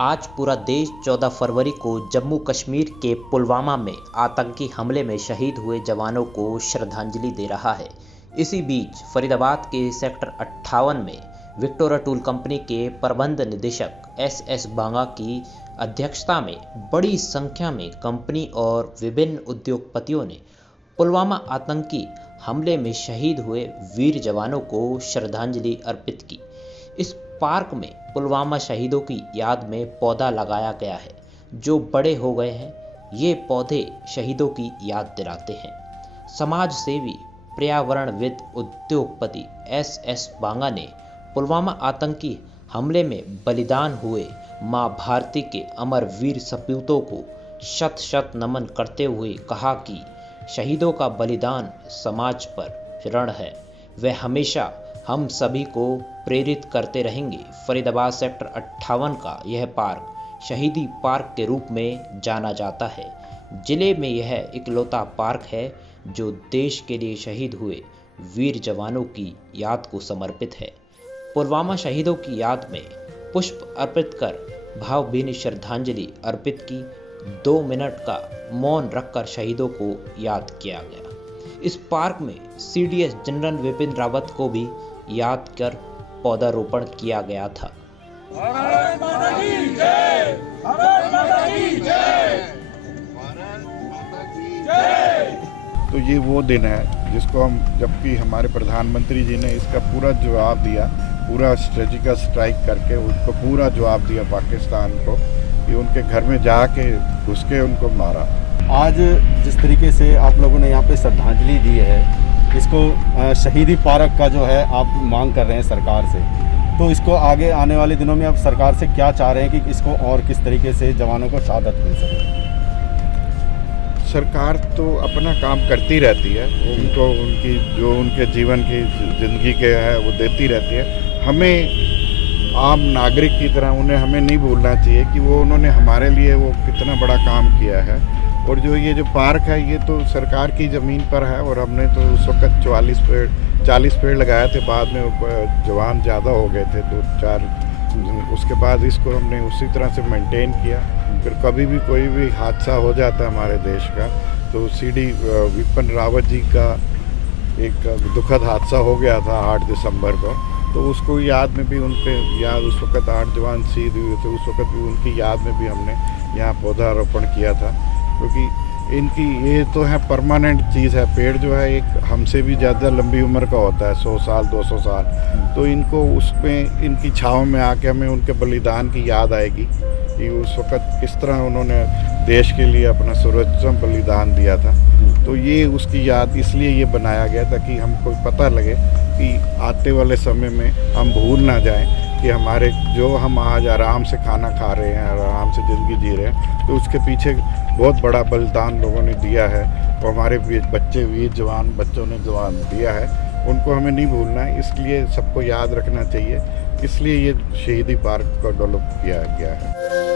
आज पूरा देश 14 फरवरी को जम्मू कश्मीर के पुलवामा में आतंकी हमले में शहीद हुए जवानों को श्रद्धांजलि दे रहा है। इसी बीच फरीदाबाद के सेक्टर 58 में विक्टोरिया टूल कंपनी के प्रबंध निदेशक एस बांगा की अध्यक्षता में बड़ी संख्या में कंपनी और विभिन्न उद्योगपतियों ने पुलवामा आतंकी हमले में शहीद हुए वीर जवानों को श्रद्धांजलि अर्पित की। इस पार्क में पुलवामा शहीदों की याद में पौधा लगाया गया है। जो बड़े हो गए हैं, ये पौधे शहीदों की याद दिलाते हैं। समाज सेवी पर्यावरणविद उद्योगपति एस बांगा ने पुलवामा आतंकी हमले में बलिदान हुए मां भारती के अमर वीर सपूतों को शत शत नमन करते हुए कहा कि शहीदों का बलिदान समाज पर ऋण है, वे हमेशा हम सभी को प्रेरित करते रहेंगे। फरीदाबाद सेक्टर 58 का यह पार्क शहीदी पार्क के रूप में जाना जाता है। जिले में यह इकलौता पार्क है जो देश के लिए शहीद हुए वीर जवानों की याद को समर्पित है। पुलवामा शहीदों की याद में पुष्प अर्पित कर भावभीनी श्रद्धांजलि अर्पित की। 2 मिनट का मौन रखकर शहीदों को याद किया गया। इस पार्क में सीडीएस जनरल विपिन रावत को भी याद कर पौधारोपण किया गया था। भारत माता की जय, भारत माता की जय, भारत माता की जय। तो ये वो दिन है जिसको हम, जबकि हमारे प्रधानमंत्री जी ने इसका पूरा जवाब दिया, पूरा सर्जिकल स्ट्राइक करके उसको पूरा जवाब दिया पाकिस्तान को कि उनके घर में जाके घुस के उनको मारा। आज जिस तरीके से आप लोगों ने यहाँ पे श्रद्धांजलि दी है, इसको शहीदी पार्क का जो है आप मांग कर रहे हैं सरकार से, तो इसको आगे आने वाले दिनों में आप सरकार से क्या चाह रहे हैं कि इसको और किस तरीके से जवानों को शहादत मिल सके? सरकार तो अपना काम करती रहती है, उनको उनकी जो उनके जीवन की ज़िंदगी के है वो देती रहती है। हमें आम नागरिक की तरह उन्हें हमें नहीं भूलना चाहिए कि वो उन्होंने हमारे लिए वो कितना बड़ा काम किया है। और ये जो पार्क है ये तो सरकार की ज़मीन पर है और हमने तो उस वक्त 40 पेड़ लगाए थे। बाद में जवान ज़्यादा हो गए थे, 2-4, उसके बाद इसको हमने उसी तरह से मेंटेन किया। फिर कभी भी कोई भी हादसा हो जाता है हमारे देश का, तो सीडी विपिन रावत जी का एक दुखद हादसा हो गया था 8 दिसंबर को, तो उसको याद में भी उनके याद, उस वक्त 8 जवान शहीद हुए थे, उस वक्त भी उनकी याद में भी हमने यहाँ पौधारोपण किया था। क्योंकि इनकी ये तो है परमानेंट चीज़ है। पेड़ जो है एक हमसे भी ज़्यादा लंबी उम्र का होता है, 100 साल 200 साल। तो इनको उसमें इनकी छाँव में आके हमें उनके बलिदान की याद आएगी कि उस वक़्त किस तरह उन्होंने देश के लिए अपना सर्वोच्च बलिदान दिया था। तो ये उसकी याद इसलिए ये बनाया गया ताकि हमको पता लगे कि आते वाले समय में हम भूल ना जाएं कि हमारे जो हम आज आराम से खाना खा रहे हैं, आराम से ज़िंदगी जी रहे हैं, तो उसके पीछे बहुत बड़ा बलिदान लोगों ने दिया है। और हमारे बच्चे वीर जवान बच्चों ने जवान दिया है, उनको हमें नहीं भूलना है। इसलिए सबको याद रखना चाहिए, इसलिए ये शहीदी पार्क को डेवलप किया गया है।